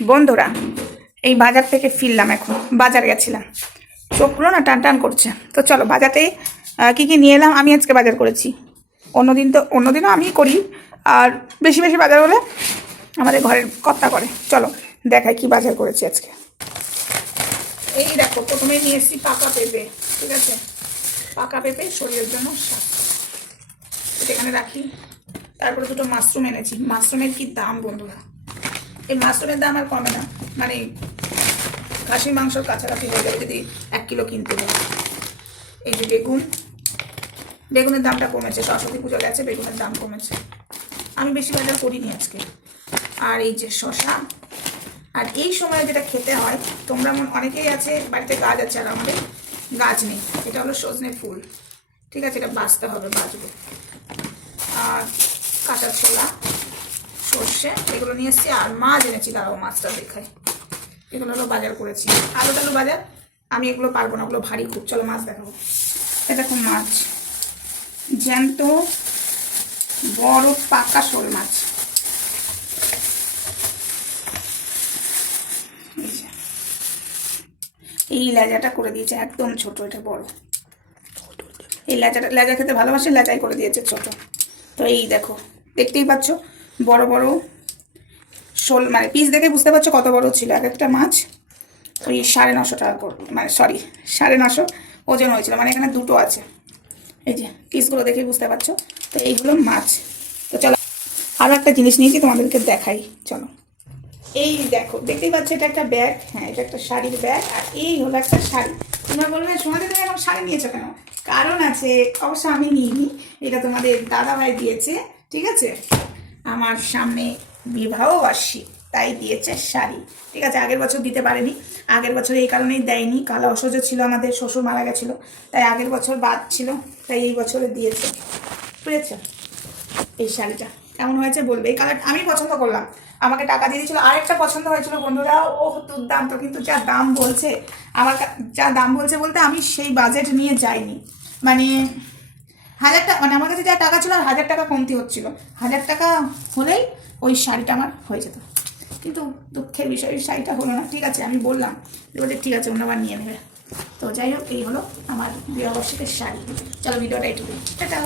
বন্ধুরা, এই বাজার থেকে ফিরলাম, এখন বাজার গেছিলাম, চোখগুলো না টান টান করছে। তো চলো বাজারে কি কি নিয়ে এলাম। আমি আজকে বাজার করেছি, অন্যদিনও আমি করি, আর বেশি বেশি বাজার হলে আমাদের ঘরের কর্তা করে। চলো দেখাই কি বাজার করেছি আজকে। এই দেখো, প্রথমেই নিয়ে এসেছি পাকা পেঁপে। ঠিক আছে, পাকা পেঁপে শরীরের জন্য শাক, এটা এখানে রাখি। তারপরে দুটো মাশরুম এনেছি। মাশরুমের কি দাম বন্ধুরা, এই মাশরুমের দাম আর কমে না, মানে খাসির মাংসর কাছাকাছি হয়ে যাবে যদি 1 কিলো কিনতে হয়। এই যে বেগুনের দামটা কমেছে, সরস্বতী পুজো গেছে, বেগুনের দাম কমেছে। আমি বেশি বাজার করিনি আজকে। আর এই যে শশা, আর এই সময় যেটা খেতে হয়, তোমরা অনেকেই আছে বাড়িতে গাছ আছে, আর আমাদের গাছ নেই। এটা হলো সজনে ফুল। ঠিক আছে, এটা বাঁচতে হবে, বাঁচবো। আর কাঁচা ছোলা, সর্ষে, এগুলো নিয়ে এসেছি। আর মাছ এনেছি, দাঁড়াও মাছটা দেখাই। এগুলো হলো বাজার করেছি, আলু টালু বাজার। আমি এগুলো পারবো না, ওগুলো ভারী খুব। চলো মাছ দেখাবো। এটা খুব মাছ, জ্যান্ত বড় পাকা শোল মাছ। এই লেজাটা করে দিয়েছে একদম ছোট, এটা বড়। এই লেজা খেতে ভালোবাসে, লেজাই করে দিয়েছে ছোট। তো এই দেখো, দেখতেই পাচ্ছ বড় বড় শোল, মানে পিস দেখে বুঝতে পারছো কত বড় ছিল। এক একটা মাছ ওই 950 টাকা করে, মানে সরি 950 ওজন হয়েছিল, মানে এখানে দুটো আছে। এই যে পিসগুলো দেখে বুঝতে পারছো। তো এইগুলো মাছ। তো চলো আরও একটা জিনিস নিয়েছি, তোমাদেরকে দেখাই। চলো এই দেখো, দেখতেই পাচ্ছ এটা একটা ব্যাগ। হ্যাঁ, এটা একটা শাড়ির ব্যাগ। আর এই হলো একটা শাড়ি। তোমরা বলবে সোনাদি তুমি এখন শাড়ি নিয়েছো কেন? কারণ আছে, অবশ্য আমি নিইনি, এটা তোমাদের দাদাভাই দিয়েছে। ঠিক আছে, আমার সামনে বিবাহ বার্ষিক, তাই দিয়েছে শাড়ি। ঠিক আছে, আগের বছর দিতে পারেনি। আগের বছর এই কারণেই দেয়নি, কালো অসহ্য ছিল, আমাদের শ্বশুর মারা গেছিলো, তাই আগের বছর বাদ ছিল, তাই এই বছরে দিয়েছে। বুঝেছ? এই শাড়িটা কেমন হয়েছে বলবে। এই কালার আমি পছন্দ করলাম, আমাকে টাকা দিয়ে দিয়েছিল। আরেকটা পছন্দ হয়েছিল বন্ধুরা, ও দুর্দান্ত, কিন্তু যা দাম বলছে, যা দাম বলছে বলতে আমি সেই বাজেট নিয়ে যাইনি। মানে 1000 টাকা, মানে আমার কাছে যা টাকা ছিল আর 1000 টাকা কমতি হচ্ছিল। 1000 টাকা হলেই ওই শাড়িটা আমার হয়ে যেত, কিন্তু দুঃখের বিষয় ওই শাড়িটা হলো না। ঠিক আছে, আমি বললাম যে ঠিক আছে, অন্যবার নিয়ে নেবে। তো যাই হোক, এই হলো আমার বিবাহবার্ষিকের শাড়ি। চলো ভিডিওটা এইটুকু, টাটা।